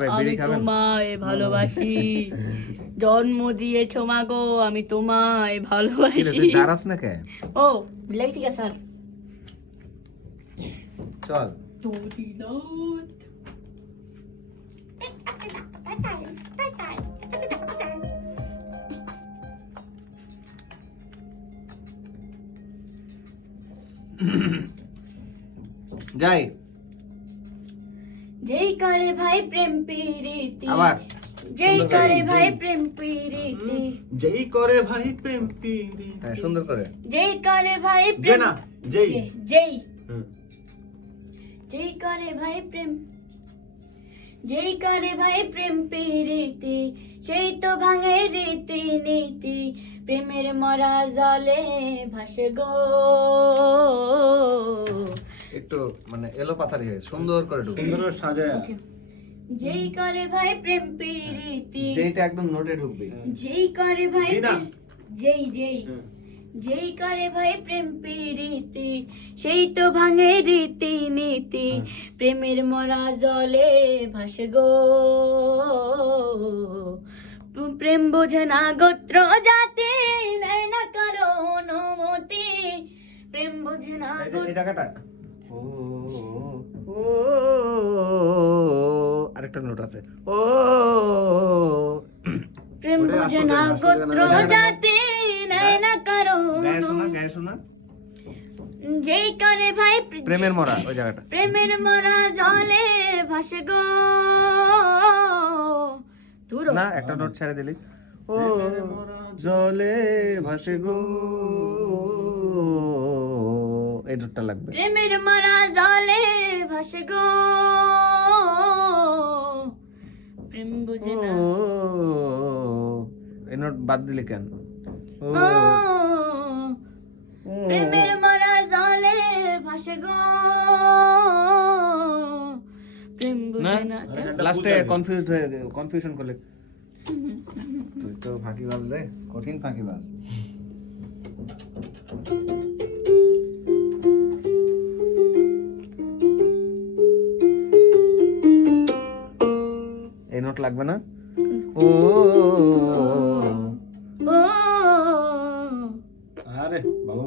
ভাই, আমি বিড়ি খাবেন? তোমায় ভালোবাসি জন্ম দিয়েছো মাগো আমি তোমায় কি রে, ভালোবাসি তুই দাঁড়াস না কে ও লেখ ঠিক আছে স্যার চল দৌড়িলাম যাই যেই করে ভাই প্রেম প্রীতি আবার যেই করে, ভাই। প্রেম প্রীতি যেই করে ভাই প্রেম পিরি হ্যাঁ সুন্দর করে। যেই করে ভাই প্রেম না যেই। যেই। যেই করে ভাই প্রেম যেই করে ভাই প্রেম প্রীতি সেই তো ভাঙে রীতি নীতি প্রেমের মরা জলে ভাসে গো। একটু মানে এলো পাথারি হয়ে সুন্দর করে ঢুকবে সুন্দর সাজায়। যেই করে ভাই প্রেম প্রীতি যেইটা একদম নোটে ঢুকবে। যেই করে ভাই যেই যেই। যেই করে ভাই প্রেম প্রীতি সেই তো ভাঙে রীতি নীতি প্রেমের মরা জলে ভাসে গো। প্রেম বোঝে না গোত্র জাতি নেয় না কারও অনুমতি। প্রেম বোঝে না এই জায়গাটা। ও ও আরেকটা নোট আছে। ও প্রেম ওরে না গোত্র। জাতি নেয় না কারও গায়ে শোনা গায়ে শোনা। যেই করে ভাই প্রেমের মরা ওই জায়গাটা। প্রেমের মরা জলে ভাসে গো। দূর না একটা নোট ছেড়ে দিলি। ও। জলে ভাসে গো। এই নোটটা লাগবে। প্রেমের মরা জলে ভাসে গো। প্রেম বুঝে না। এই নোট বাদ দিলে কেন? ও প্রেমের মরা জলে ভাসে গো। প্রেম বুঝে না? লাস্টে বুঝাবে। কনফিউজ হয়ে কনফিউশন করলে। তুই তো ফাঁকিবাজ রে কঠিন ফাঁকিবাজ। এই নোট লাগবে না? ও। ও। আরে বাবা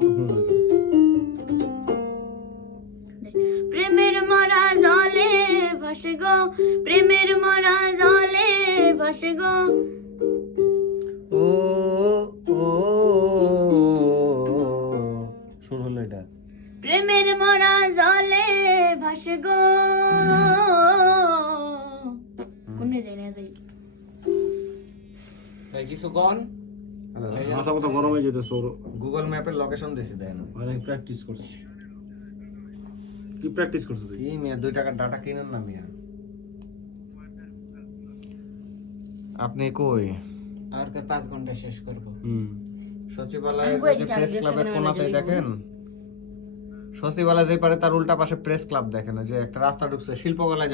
প্রেমের মরা জলে ভাসে গো প্রেমের মরা জলে ভাসে গো। ও ও। শুরু হলো এটা। প্রেমের মরা জলে ভাসে গো। কিছু কন মাথা গরম হয়ে যেত সৌর গুগল ম্যাপের লোকেশন দিছি দেয় না মানে প্র্যাকটিস করছি। কি প্র্যাকটিস করছ তুই? কি মিয়া দুই টাকার ডাটা কিনেন না মিয়া? আপনি কই? আর কে পাঁচ ঘণ্টা শেষ করব। হুম। সচিবালয় যে প্রেস ক্লাবের কোনাতে দেখেন? সচিবালয় যে পারে তার উল্টা পাশে প্রেস ক্লাব দেখেন ওই যে একটা রাস্তা ঢুকছে শিল্পকলায়